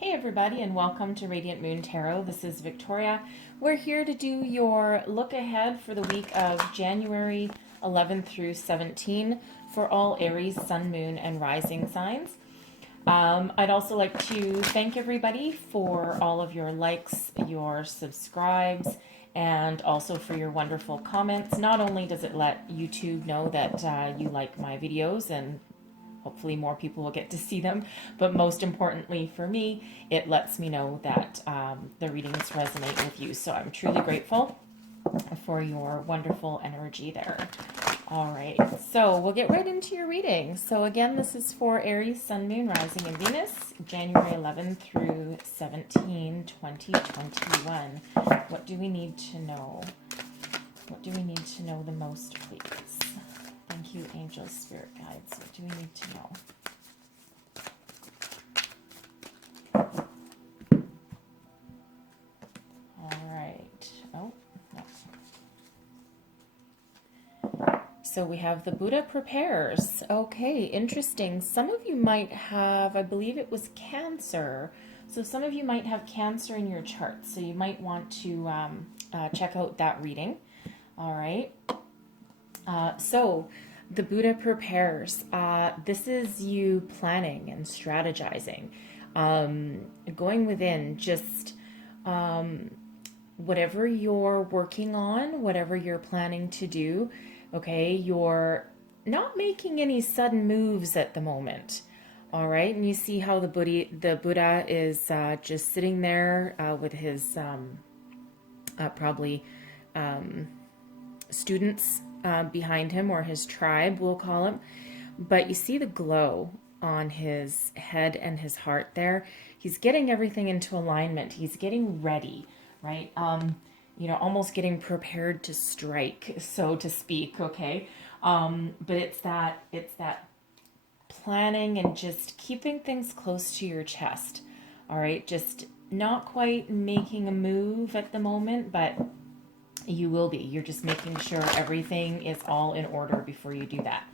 Hey everybody, and welcome to Radiant Moon Tarot. This is Victoria. We're here to do your look ahead for the week of January 11th through 17 for all Aries, Sun, Moon, and Rising signs. I'd also like to thank everybody for all of your likes, your subscribes, and also for your wonderful comments. Not only does it let YouTube know that you like my videos, and hopefully more people will get to see them, but most importantly for me, it lets me know that the readings resonate with you. So I'm truly grateful for your wonderful energy there. All right, so we'll get right into your reading. So again, this is for Aries, Sun, Moon, Rising, and Venus, January 11 through 17, 2021. What do we need to know? What do we need to know the most, please? Thank you, angels, spirit guides. What do we need to know? All right. Oh, no. So we have the Buddha prepares. Okay, interesting. Some of you might have, I believe it was Cancer. So some of you might have Cancer in your chart. So you might want to check out that reading. All right. So the Buddha prepares. This is you planning and strategizing, going within, just whatever you're working on, whatever you're planning to do. Okay, you're not making any sudden moves at the moment. All right, and you see how the Buddha is just sitting there with his probably students behind him, or his tribe, we'll call him. But you see the glow on his head and his heart there. He's getting everything into alignment. He's getting ready, right? You know, almost getting prepared to strike, so to speak, okay? But it's that planning and just keeping things close to your chest, all right? Just not quite making a move at the moment, but you will be. You're just making sure everything is all in order before you do that.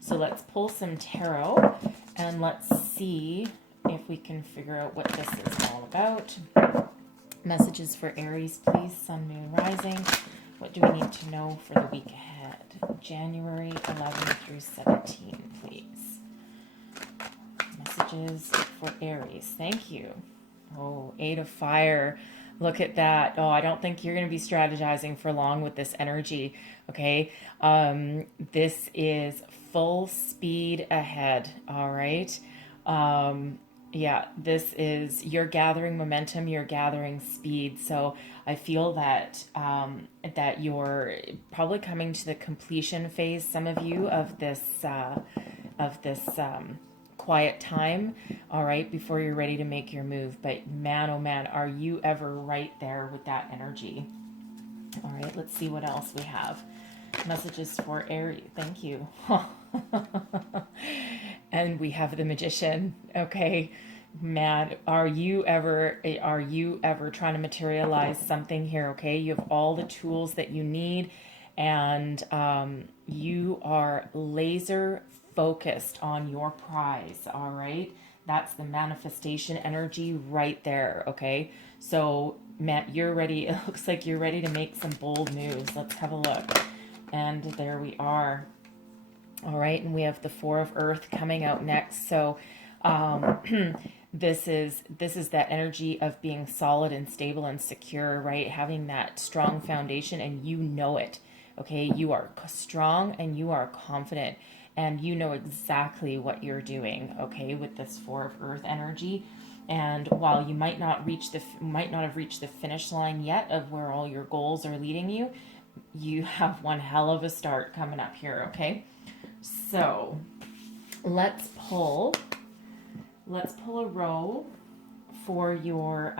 So let's pull some tarot and let's see if we can figure out what this is all about. Messages for Aries, please. Sun, Moon, Rising. What do we need to know for the week ahead? January 11 through 17, please. Messages for Aries. Thank you. Oh, 8 of Fire. Look at that. Oh, I don't think you're going to be strategizing for long with this energy, okay? This is full speed ahead, all right? Yeah, this is, you're gathering momentum, you're gathering speed. So I feel that that you're probably coming to the completion phase, some of you, of this quiet time, all right, before you're ready to make your move. But man, oh man, are you ever right there with that energy. All right, let's see what else we have. Messages for Aries. Thank you. And we have the Magician. Okay, man, are you ever trying to materialize something here? Okay, you have all the tools that you need, and you are laser focused on your prize. All right, that's the manifestation energy right there. Okay, so Matt, you're ready. It looks like you're ready to make some bold moves. Let's have a look. And there we are. All right, and we have the Four of Earth coming out next. So this is that energy of being solid and stable and secure, right? Having that strong foundation, and you know it. Okay, you are strong and you are confident, and you know exactly what you're doing, okay, with this Four of Earth energy. And while you might not have reached the finish line yet of where all your goals are leading you, you have one hell of a start coming up here, okay? So let's pull a row for your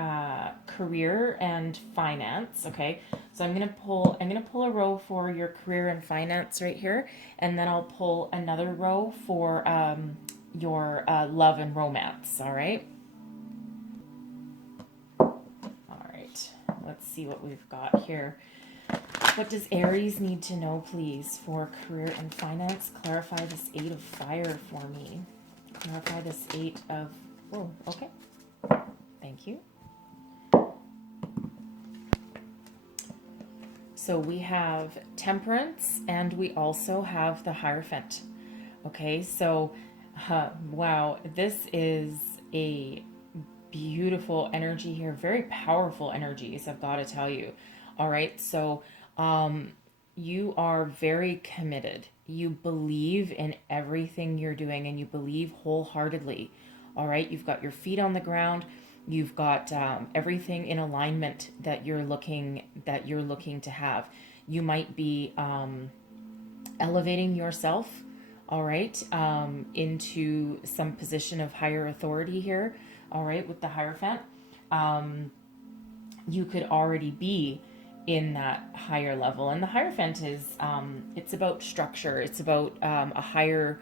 career and finance. Okay, so I'm gonna pull a row for your career and finance right here, and then I'll pull another row for your love and romance. All right. Let's see what we've got here. What does Aries need to know, please, for career and finance? Clarify this 8 of Fire for me. Clarify this 8 of... Oh, okay. Thank you. So we have Temperance, and we also have the Hierophant. Okay, so wow, this is a beautiful energy here, very powerful energies, I've got to tell you. All right, so you are very committed. You believe in everything you're doing, and you believe wholeheartedly. All right, you've got your feet on the ground. You've got everything in alignment that you're looking to have. You might be elevating yourself, all right, into some position of higher authority here, all right, with the Hierophant. You could already be in that higher level, and the Hierophant is it's about structure. It's about a higher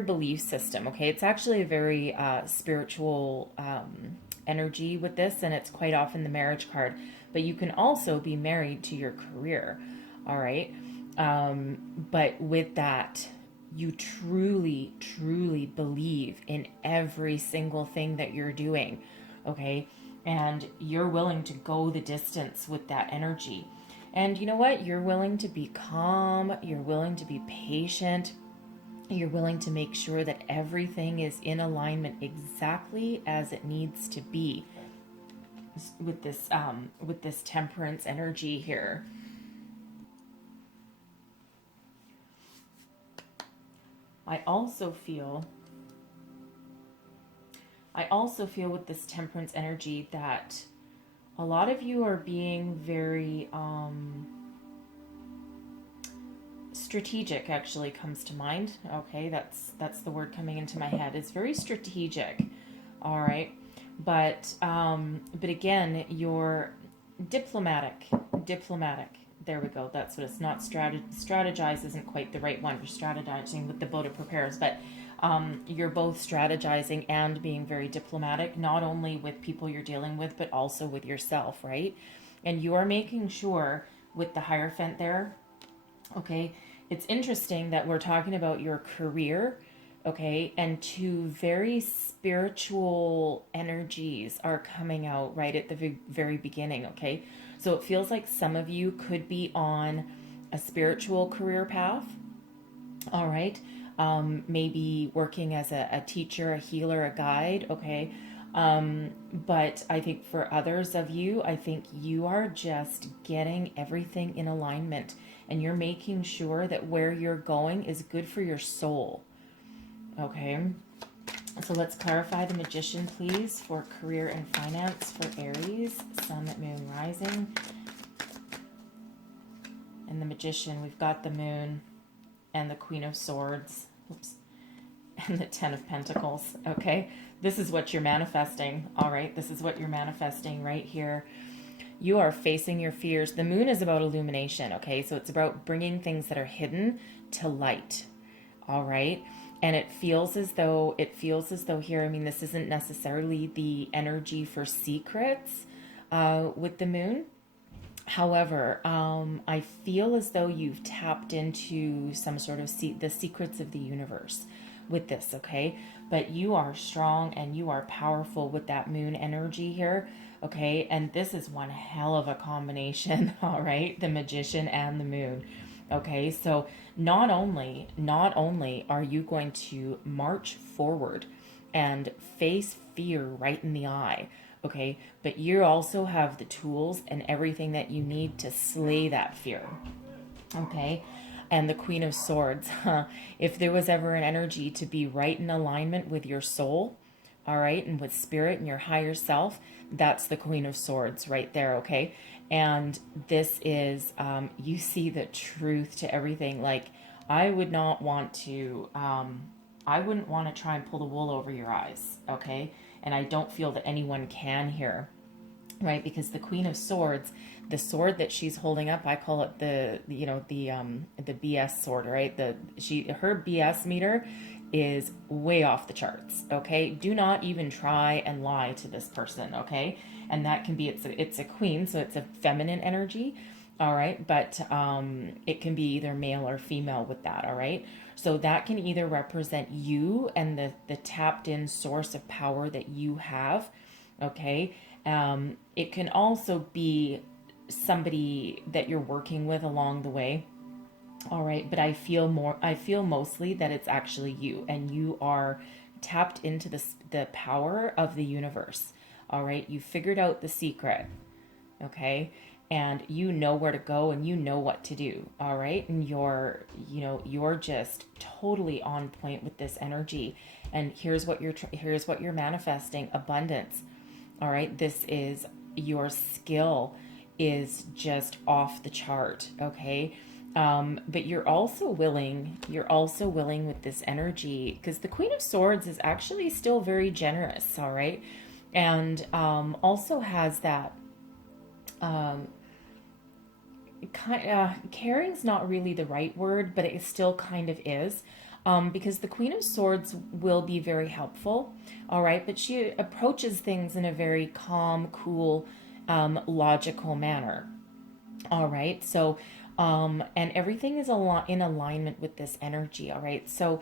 belief system. Okay, it's actually a very spiritual energy with this, and it's quite often the marriage card. But you can also be married to your career, all right. But with that, you truly, truly believe in every single thing that you're doing, okay? And you're willing to go the distance with that energy. And you know what? You're willing to be calm, you're willing to be patient, you're willing to make sure that everything is in alignment exactly as it needs to be with this Temperance energy here. I also feel with this Temperance energy that a lot of you are being very strategic. Actually comes to mind. Okay, that's the word coming into my head. It's very strategic. All right, but again, you're diplomatic. There we go. That's what it's not. Strategize isn't quite the right one for strategizing with the boat it prepares, but you're both strategizing and being very diplomatic, not only with people you're dealing with, but also with yourself, right? And you are making sure with the Hierophant there, okay, it's interesting that we're talking about your career, okay, and two very spiritual energies are coming out right at the very beginning, okay? So it feels like some of you could be on a spiritual career path, all right? Maybe working as a teacher, a healer, a guide, okay? But I think for others of you, I think you are just getting everything in alignment, and you're making sure that where you're going is good for your soul, okay? So let's clarify the Magician, please, for career and finance for Aries, Sun, Moon, Rising. And the Magician, we've got the Moon and the Queen of Swords. Oops. And the Ten of Pentacles, okay? This is what you're manifesting, all right? This is what you're manifesting right here. You are facing your fears. The Moon is about illumination, okay? So it's about bringing things that are hidden to light, all right? And it feels as though here, I mean, this isn't necessarily the energy for secrets with the Moon. However, I feel as though you've tapped into some sort of the secrets of the universe with this, okay? But you are strong and you are powerful with that Moon energy here, okay? And this is one hell of a combination, all right? The Magician and the Moon. Okay, so not only are you going to march forward and face fear right in the eye, okay, but you also have the tools and everything that you need to slay that fear, okay? And the Queen of Swords, if there was ever an energy to be right in alignment with your soul, all right, and with spirit and your higher self, that's the Queen of Swords right there, okay? And this is, you see the truth to everything. Like, I would not want to, I wouldn't want to try and pull the wool over your eyes, okay? And I don't feel that anyone can here, right? Because the Queen of Swords, the sword that she's holding up, I call it the BS sword, right? Her BS meter is way off the charts, okay? Do not even try and lie to this person, okay? And that can be, it's a queen, so it's a feminine energy, all right? But it can be either male or female with that, all right? So that can either represent you and the tapped in source of power that you have, Okay. It can also be somebody that you're working with along the way. All right. But I feel mostly that it's actually you, and you are tapped into the power of the universe. All right. You figured out the secret. Okay. And you know where to go and you know what to do. All right. And you're just totally on point with this energy. And here's what you're manifesting: abundance. All right. This is your skill is just off the chart. Okay. But you're also willing with this energy, because the Queen of Swords is actually still very generous. All right. And also has that caring's not really the right word, but it still kind of is. Because the Queen of Swords will be very helpful, all right, but she approaches things in a very calm, cool, logical manner, all right. So, and everything is in alignment with this energy, all right. So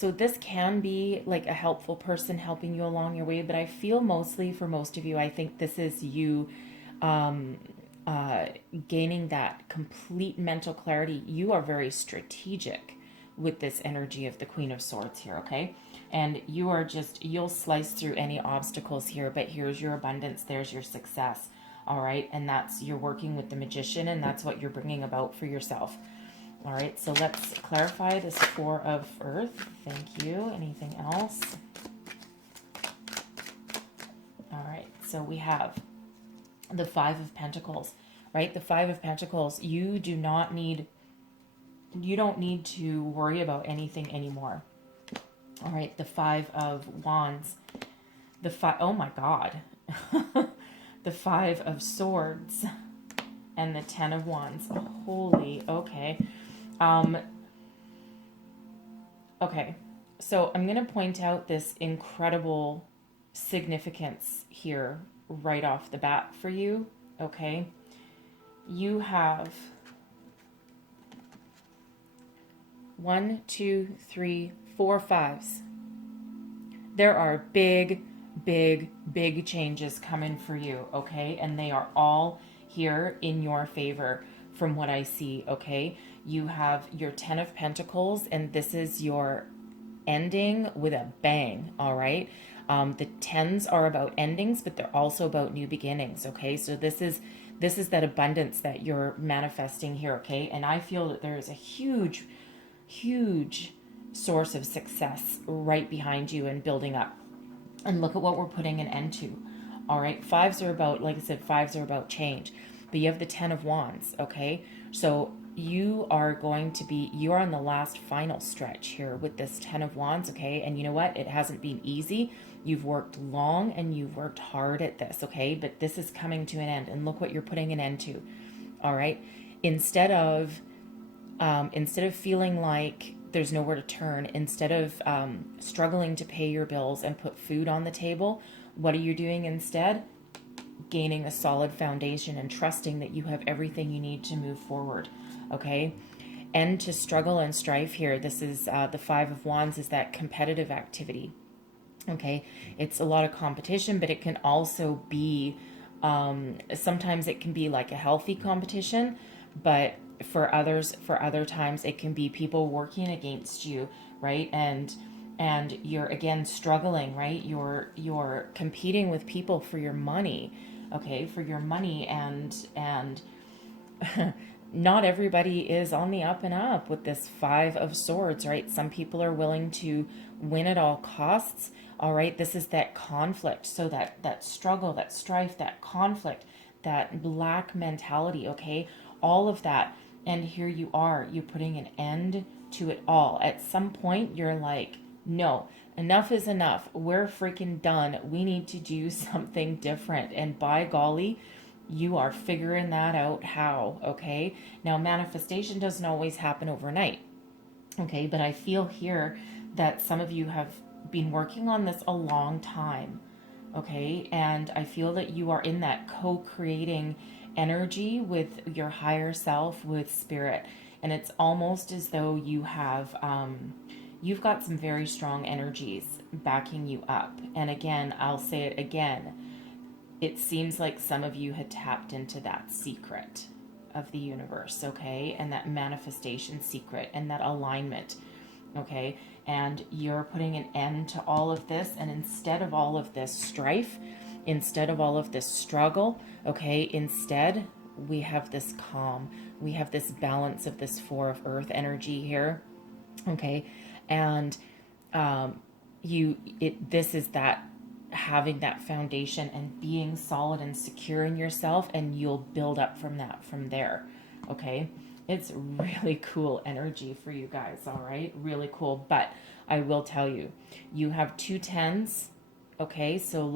this can be like a helpful person helping you along your way, but I feel mostly for most of you, I think this is you gaining that complete mental clarity. You are very strategic with this energy of the Queen of Swords here, okay? And you'll slice through any obstacles here, but here's your abundance, there's your success, all right? And you're working with the Magician, and that's what you're bringing about for yourself. All right, so let's clarify this Four of Earth. Thank you. Anything else? All right, so we have the Five of Pentacles, right? The Five of Pentacles, you don't need to worry about anything anymore. All right, the Five of Wands, oh my God, the Five of Swords, and the Ten of Wands. Holy, okay. Okay, so I'm going to point out this incredible significance here right off the bat for you, okay? You have 1, 2, 3, 4 fives. There are big, big, big changes coming for you, okay? And they are all here in your favor from what I see, okay? You have your 10 of Pentacles, and this is your ending with a bang, all right? The 10s are about endings, but they're also about new beginnings, okay? So this is that abundance that you're manifesting here, okay? And I feel that there is a huge, huge source of success right behind you and building up. And look at what we're putting an end to, all right? Fives are about, like I said, fives are about change. But you have the 10 of Wands, okay? So you are on the last final stretch here with this 10 of Wands, okay? And you know what? It hasn't been easy. You've worked long and you've worked hard at this, okay? But this is coming to an end, and look what you're putting an end to, all right? Instead of feeling like there's nowhere to turn, instead of struggling to pay your bills and put food on the table, what are you doing instead? Gaining a solid foundation and trusting that you have everything you need to move forward, okay? End to struggle and strife here. This is the Five of Wands is that competitive activity, okay? It's a lot of competition, but it can also be, sometimes it can be like a healthy competition, but for other times it can be people working against you, right? And you're again struggling, right? You're competing with people for your money, okay? For your money, and not everybody is on the up and up with this Five of Swords, right? Some people are willing to win at all costs, all right? This is that conflict. So that struggle, that strife, that conflict, that black mentality, okay? All of that. And here you're putting an end to it all. At some point, you're like, no, enough is enough. We're freaking done. We need to do something different. And by golly, you are figuring that out how, okay? Now, manifestation doesn't always happen overnight, okay? But I feel here that some of you have been working on this a long time, okay? And I feel that you are in that co-creating energy with your higher self, with spirit. And it's almost as though you have you've got some very strong energies backing you up. And again, I'll say it again, it seems like some of you had tapped into that secret of the universe, okay? And that manifestation secret and that alignment, okay? And you're putting an end to all of this. And instead of all of this strife, instead of all of this struggle, okay, instead we have this calm. We have this balance of this Four of Earth energy here, okay? And this is that having that foundation and being solid and secure in yourself, and you'll build up from that from there, okay? It's really cool energy for you guys, all right? Really cool. But I will tell you, you have 2 10s, okay? So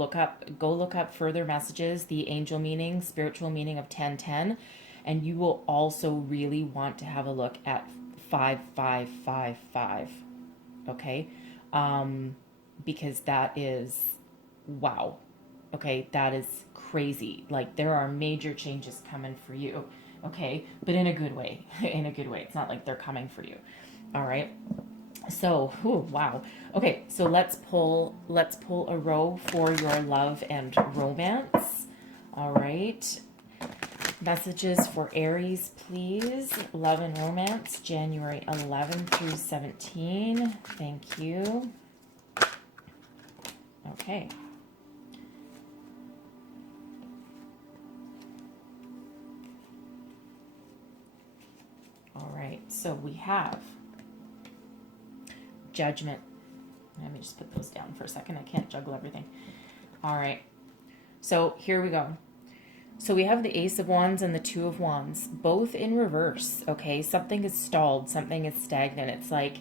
go look up further messages, the angel meaning, spiritual meaning of 1010, and you will also really want to have a look at 5555, okay? Because that is, wow, okay? That is crazy. Like, there are major changes coming for you, okay? But in a good way, in a good way. It's not like they're coming for you, all right? So, wow. Okay, so let's pull a row for your love and romance. All right. Messages for Aries, please. Love and romance, January 11 through 17. Thank you. Okay. All right, so we have Judgment. Let me just put those down for a second. I can't juggle everything. All right, so here we go. So we have the Ace of Wands and the Two of Wands, both in reverse, okay? Something is stalled, something is stagnant. It's like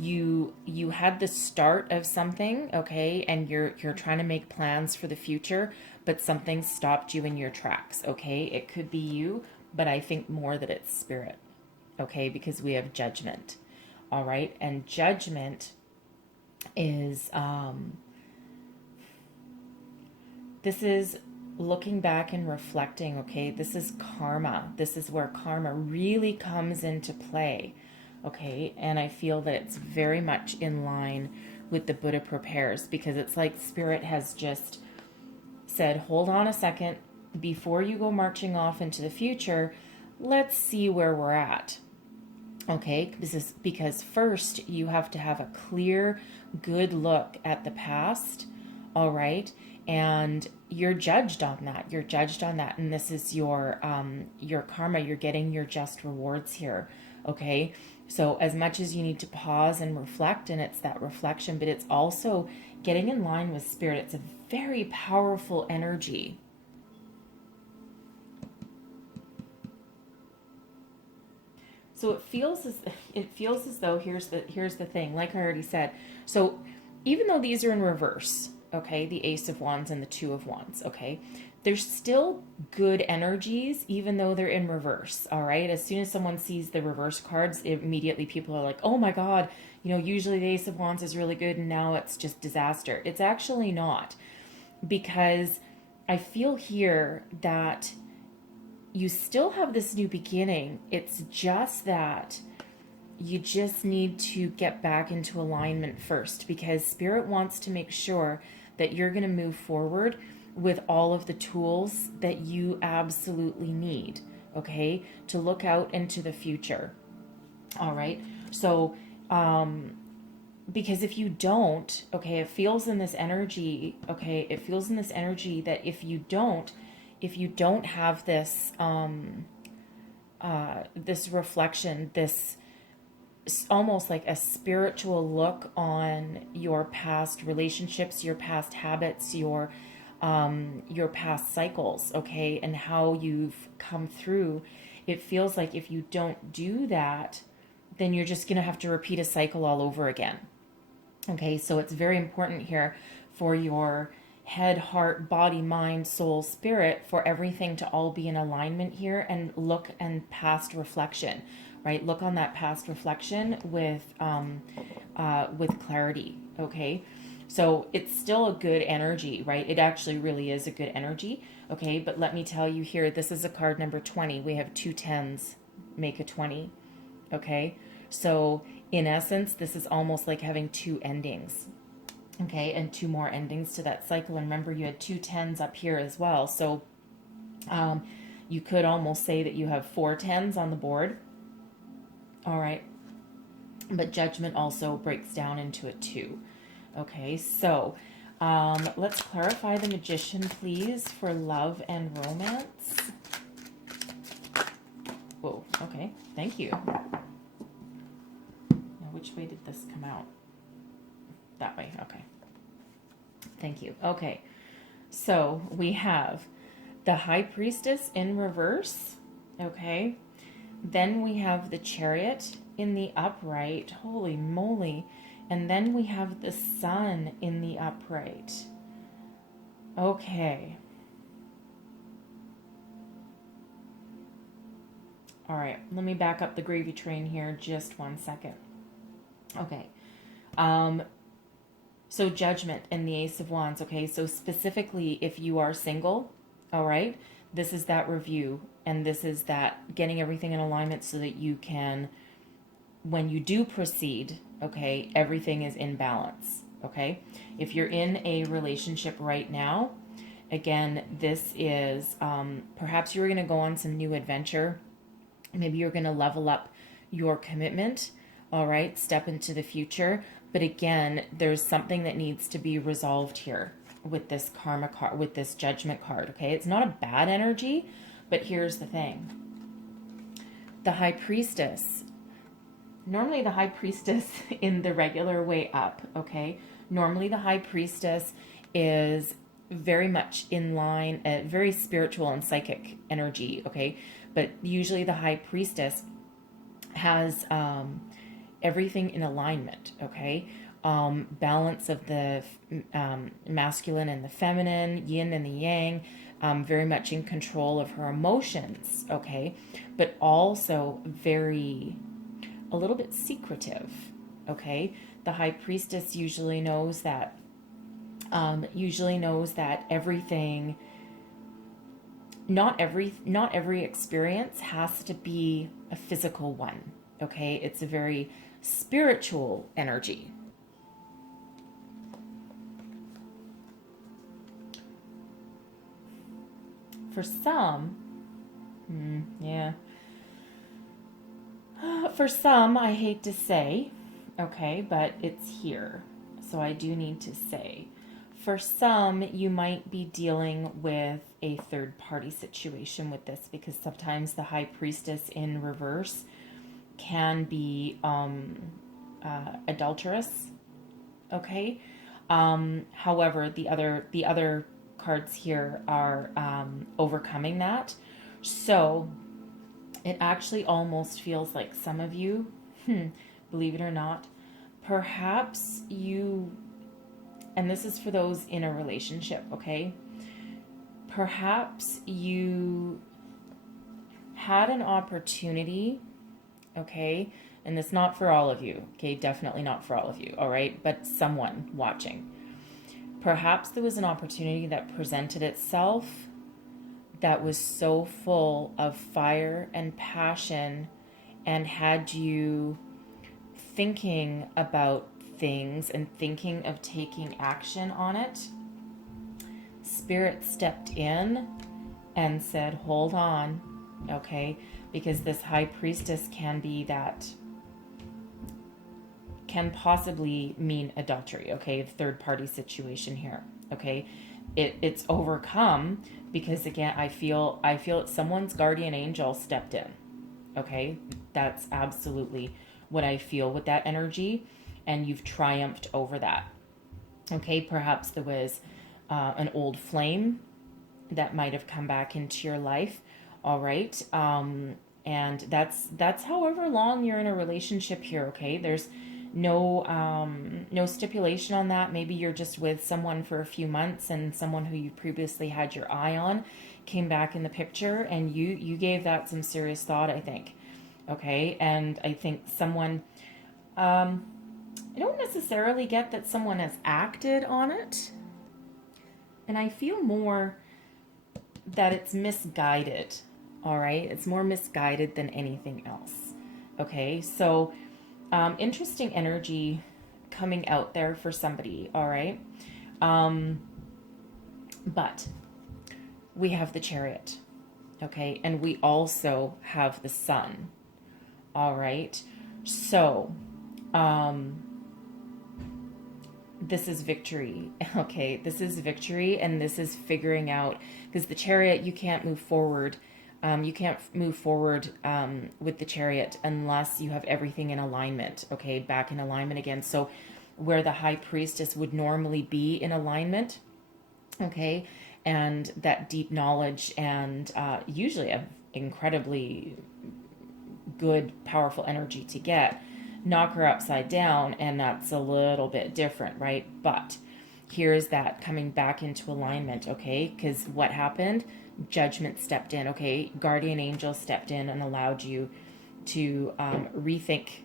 you had the start of something, okay? And you're trying to make plans for the future, but something stopped you in your tracks, okay? It could be you, but I think more that it's spirit, okay? Because we have Judgment, all right? And Judgment is, this is looking back and reflecting, okay? This is karma. This is where karma really comes into play, okay? And I feel that it's very much in line with the Buddha prepares, because it's like spirit has just said, hold on a second, before you go marching off into the future, let's see where we're at, okay? This is because first you have to have a clear, good look at the past, all right? And you're judged on that. You're judged on that. And this is your karma. You're getting your just rewards here. Okay. So as much as you need to pause and reflect, and it's that reflection, but it's also getting in line with spirit. It's a very powerful energy. So it feels as though here's the thing, like I already said. So even though these are in reverse, okay, the Ace of Wands and the Two of Wands, okay, there's still good energies even though they're in reverse, all right? As soon as someone sees the reverse cards, immediately people are like, oh my God, usually the Ace of Wands is really good and now it's just disaster. It's actually not, because I feel here that you still have this new beginning. It's just that you just need to get back into alignment first, because spirit wants to make sure that you're going to move forward with all of the tools that you absolutely need, okay, to look out into the future. All right. So, because if you don't, okay, it feels in this energy, okay, it feels in this energy that if you don't have this, this reflection, this almost like a spiritual look on your past relationships, your past habits, your past cycles, okay, and how you've come through. It feels like if you don't do that, then you're just going to have to repeat a cycle all over again. Okay, so it's very important here for your head, heart, body, mind, soul, spirit, for everything to all be in alignment here, and look and past reflection, right? Look on that past reflection with clarity, okay? So it's still a good energy, right? It actually really is a good energy, okay? But let me tell you here, this is a card number 20. We have 2 10s, make a 20, okay? So in essence, this is almost like having two endings. Okay, and two more endings to that cycle. And remember, you had two tens up here as well. So you could almost say that you have four tens on the board. All right. But Judgment also breaks down into a 2. Okay, so let's clarify the Magician, please, for love and romance. Whoa, okay, thank you. Now, which way did this come out? That way, okay. Thank you. Okay, so we have the High Priestess in reverse, okay? Then we have the Chariot in the upright. Holy moly. And then we have the Sun in the upright. Okay. All right, let me back up the gravy train here just 1 second. Okay. So Judgment and the Ace of Wands. Okay, so specifically if you are single, all right, this is that review, and this is that getting everything in alignment so that you can, when you do proceed, okay, everything is in balance, okay? If you're in a relationship right now, again, this is, perhaps you're going to go on some new adventure. Maybe you're going to level up your commitment, all right, step into the future. But again, there's something that needs to be resolved here with this karma card, with this Judgment card, okay? It's not a bad energy, but here's the thing. The High Priestess, normally the High Priestess in the regular way up, okay? Normally the High Priestess is very much in line, very spiritual and psychic energy, okay? But usually the High Priestess has everything in alignment, okay? Balance of the masculine and the feminine, yin and the yang, very much in control of her emotions, okay? But also a little bit secretive, okay? The High Priestess usually knows that everything, not every experience has to be a physical one, okay? It's a very spiritual energy. For some, for some, I hate to say, okay, but it's here. So I do need to say, for some, you might be dealing with a third-party situation with this, because sometimes the High Priestess in reverse can be adulterous, okay? However, the other cards here are overcoming that. So it actually almost feels like some of you, believe it or not, perhaps you, and this is for those in a relationship, okay? Perhaps you had an opportunity, okay? And it's not for all of you, okay? Definitely not for all of you, all right? But someone watching. Perhaps there was an opportunity that presented itself that was so full of fire and passion and had you thinking about things and thinking of taking action on it. Spirit stepped in and said, hold on, okay? Because this High Priestess can be that, can possibly mean adultery, okay? The third party situation here, okay? It's overcome because, again, I feel that someone's guardian angel stepped in, okay? That's absolutely what I feel with that energy, and you've triumphed over that, okay? Perhaps there was an old flame that might have come back into your life, all right? And that's however long you're in a relationship here, okay? There's no stipulation on that. Maybe you're just with someone for a few months and someone who you previously had your eye on came back in the picture, and you gave that some serious thought, I think, okay? And I think someone, I don't necessarily get that someone has acted on it, and I feel more that it's misguided, all right? It's more misguided than anything else, okay? So Interesting energy coming out there for somebody, all right? But we have the Chariot, okay? And we also have the Sun, all right? So, this is victory, okay? This is victory, and this is figuring out, because the Chariot, you can't move forward. You can't move forward with the Chariot unless you have everything in alignment, okay? Back in alignment again. So where the High Priestess would normally be in alignment, okay, and that deep knowledge and usually a incredibly good, powerful energy to get, knock her upside down, and that's a little bit different, right? But here's that coming back into alignment, okay? Because what happened? Judgment stepped in, okay? Guardian angel stepped in and allowed you to rethink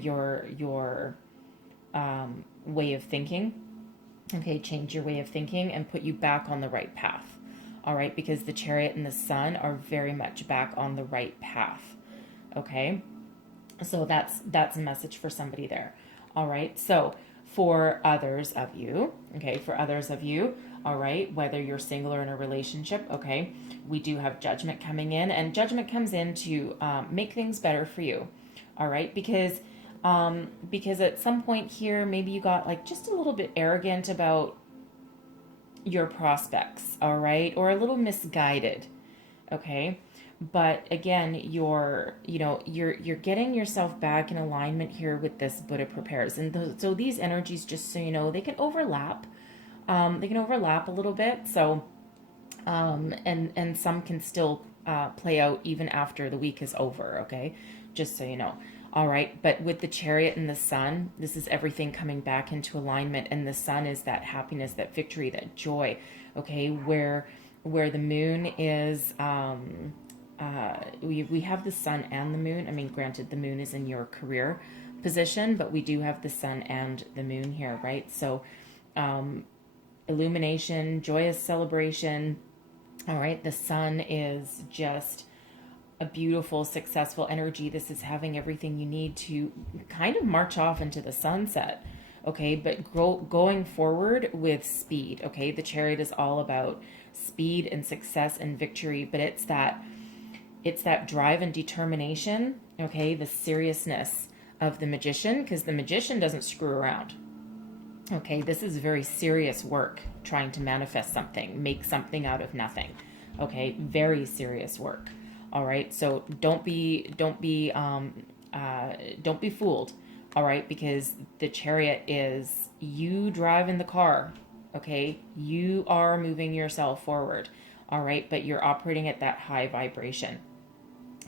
your way of thinking, okay? Change your way of thinking and put you back on the right path, all right? Because the Chariot and the Sun are very much back on the right path, okay? So that's a message for somebody there. All right. So for others of you, okay, all right, whether you're single or in a relationship, okay, we do have Judgment coming in, and Judgment comes in to make things better for you. All right. Because at some point here, maybe you got like just a little bit arrogant about your prospects. All right. Or a little misguided. Okay. But again, you're getting yourself back in alignment here with this Buddha prepares. And so these energies, just so you know, they can overlap. They can overlap a little bit. So, and some can still play out even after the week is over. Okay. Just so you know. All right. But with the Chariot and the Sun, this is everything coming back into alignment. And the Sun is that happiness, that victory, that joy. Okay. Where the Moon is, we have the Sun and the Moon. I mean, granted, the Moon is in your career position, but we do have the Sun and the Moon here, right? So, illumination, joyous celebration. All right. The Sun is just a beautiful, successful energy. This is having everything you need to kind of march off into the sunset. Okay. But going forward with speed. Okay. The Chariot is all about speed and success and victory, but it's that drive and determination, okay, the seriousness of the Magician, because the Magician doesn't screw around. Okay, this is very serious work, trying to manifest something, make something out of nothing. Okay, very serious work. All right, so don't be fooled. All right, because the Chariot is you driving the car. Okay, you are moving yourself forward. All right, but you're operating at that high vibration.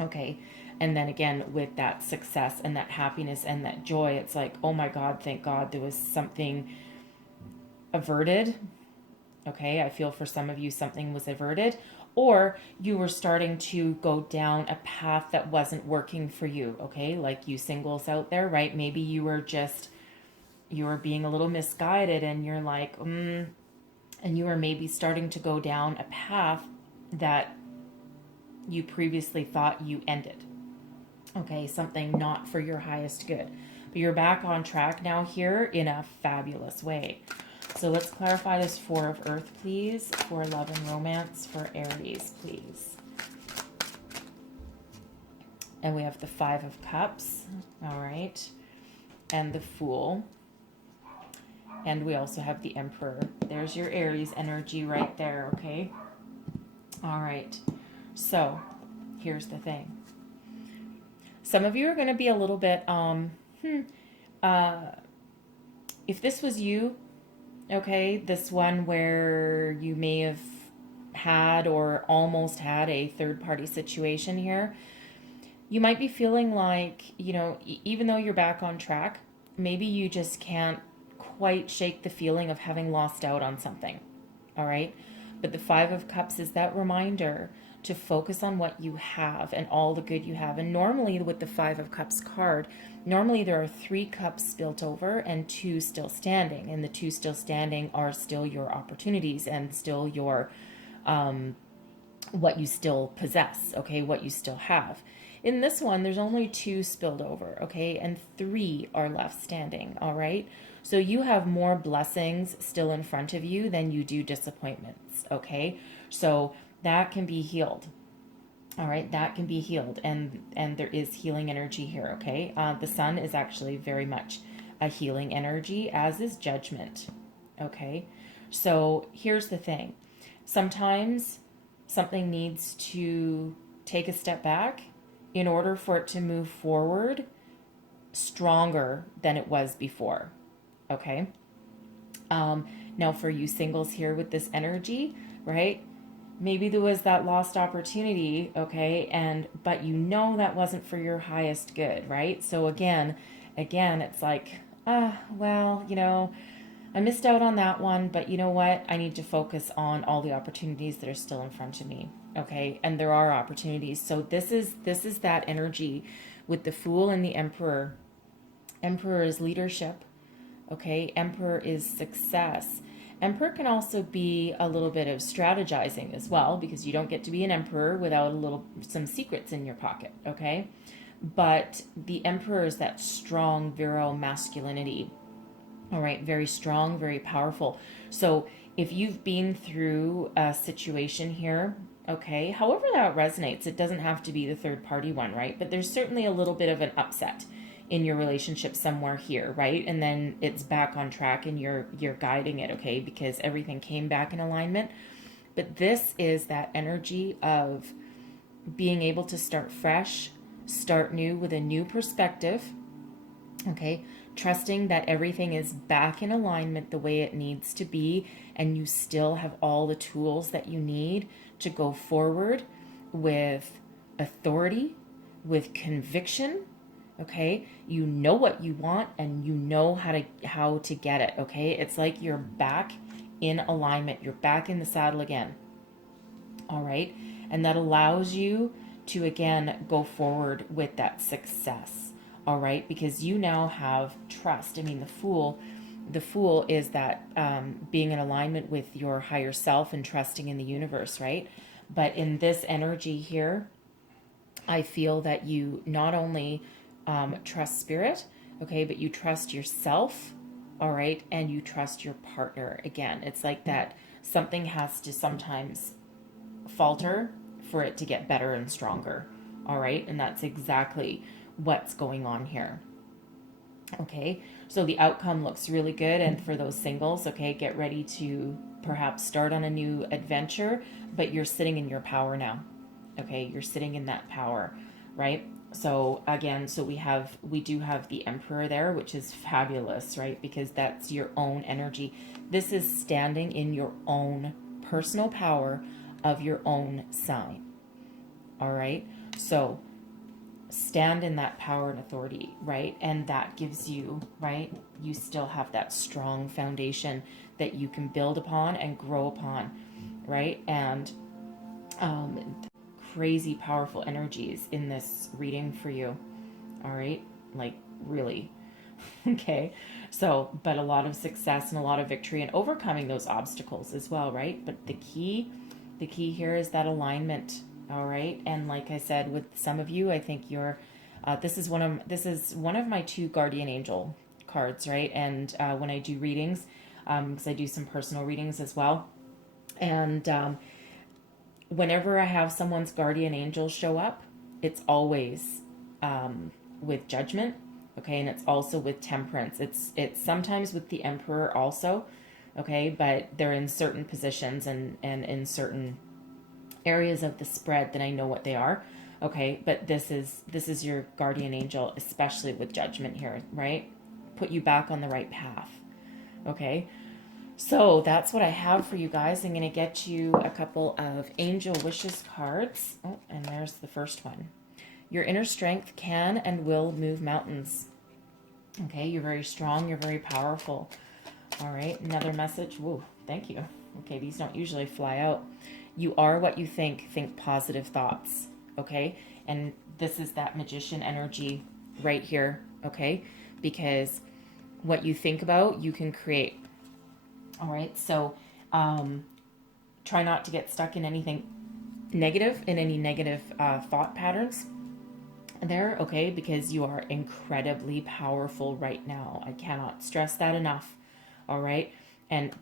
Okay. And then again, with that success and that happiness and that joy, it's like, oh my God, thank God there was something averted. Okay. I feel for some of you, something was averted, or you were starting to go down a path that wasn't working for you. Okay. Like you singles out there, right? Maybe you were being a little misguided and you're like, and you were maybe starting to go down a path that you previously thought you ended. Okay, something not for your highest good. But you're back on track now here in a fabulous way. So let's clarify this Four of Earth, please. For love and romance for Aries, please. And we have the Five of Cups. All right. And the Fool. And we also have the Emperor. There's your Aries energy right there, okay? All right. So, here's the thing. Some of you are going to be a little bit, if this was you, okay, this one where you may have had or almost had a third-party situation here, you might be feeling like, even though you're back on track, maybe you just can't quite shake the feeling of having lost out on something, all right? But the Five of Cups is that reminder to focus on what you have and all the good you have. And normally with the Five of Cups card, normally there are 3 cups spilt over and 2 still standing. And the 2 still standing are still your opportunities and still your, what you still possess, okay, what you still have. In this one, there's only 2 spilled over, okay? And 3 are left standing, all right? So you have more blessings still in front of you than you do disappointments, okay? So that can be healed. All right, that can be healed, and there is healing energy here, okay? The sun is actually very much a healing energy, as is judgment, okay? So here's the thing. Sometimes something needs to take a step back in order for it to move forward stronger than it was before, okay? Now for you singles here with this energy, right? Maybe there was that lost opportunity, okay, but you know that wasn't for your highest good, right? So again, it's like, well, you know, I missed out on that one, but you know what? I need to focus on all the opportunities that are still in front of me, okay? And there are opportunities. So this is that energy with the Fool and the Emperor. Emperor is leadership, okay? Emperor is success. Emperor can also be a little bit of strategizing as well, because you don't get to be an emperor without some secrets in your pocket, okay? But the Emperor is that strong, virile masculinity, all right? Very strong, very powerful. So if you've been through a situation here, okay, however that resonates, it doesn't have to be the third party one, right? But there's certainly a little bit of an upset in your relationship somewhere here, right? And then it's back on track and you're guiding it, okay? Because everything came back in alignment. But this is that energy of being able to start fresh, start new with a new perspective, okay? Trusting that everything is back in alignment the way it needs to be, and you still have all the tools that you need to go forward with authority, with conviction, okay? You know what you want and you know how to get it, okay? It's like you're back in alignment. You're back in the saddle again. All right? And that allows you to again go forward with that success. All right? Because you now have trust. I mean, the fool is that being in alignment with your higher self and trusting in the universe, right? But in this energy here, I feel that you not only trust spirit, okay, but you trust yourself, all right, and you trust your partner. Again, it's like that something has to sometimes falter for it to get better and stronger, all right, and that's exactly what's going on here. Okay, so the outcome looks really good, and for those singles, okay, get ready to perhaps start on a new adventure, but you're sitting in your power now. Okay, you're sitting in that power, right? So again, we do have the Emperor there, which is fabulous, right? Because that's your own energy. This is standing in your own personal power of your own sign. All right, so stand in that power and authority, right? And that gives you, right, you still have that strong foundation that you can build upon and grow upon, right? And crazy powerful energies in this reading for you, all right? Like really. Okay, so but a lot of success and a lot of victory and overcoming those obstacles as well, right? But the key here is that alignment, all right? And like I said, with some of you, I think you're this is one of my 2 guardian angel cards, right? And when I do readings, because I do some personal readings as well, and whenever I have someone's guardian angel show up, it's always with judgment, okay, and it's also with temperance. It's sometimes with the Emperor also, okay, but they're in certain positions and in certain areas of the spread that I know what they are, okay, but this is your guardian angel, especially with judgment here, right? Put you back on the right path, okay? So that's what I have for you guys. I'm going to get you a couple of angel wishes cards. Oh, and there's the first one. Your inner strength can and will move mountains. Okay, you're very strong. You're very powerful. All right, another message. Whoa, thank you. Okay, these don't usually fly out. You are what you think. Think positive thoughts. Okay, and this is that magician energy right here. Okay, because what you think about, you can create. All right, so try not to get stuck in anything negative, in any negative thought patterns. there, okay? Because you are incredibly powerful right now. I cannot stress that enough, all right?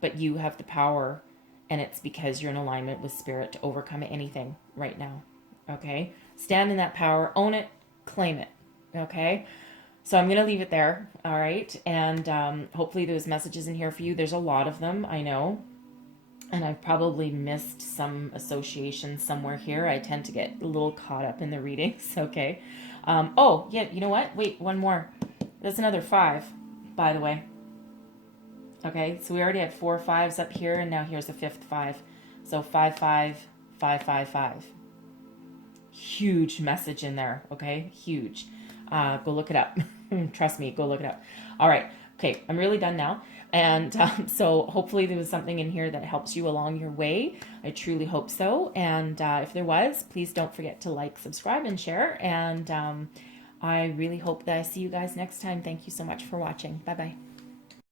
But you have the power, and it's because you're in alignment with spirit to overcome anything right now, okay? Stand in that power, own it, claim it, okay? So I'm going to leave it there, all right? And hopefully those messages in here for you. There's a lot of them, I know. And I've probably missed some associations somewhere here. I tend to get a little caught up in the readings, okay? Oh, yeah, you know what? Wait, one more. That's another 5, by the way. Okay, so we already had 4 5s up here, and now here's the 5th 5. So 5 5 5 5 5. Huge message in there, okay? Huge. Go look it up. Trust me, go look it up. All right. Okay, I'm really done now. And so hopefully there was something in here that helps you along your way. I truly hope so. And if there was, please don't forget to like, subscribe, and share. And I really hope that I see you guys next time. Thank you so much for watching. Bye-bye.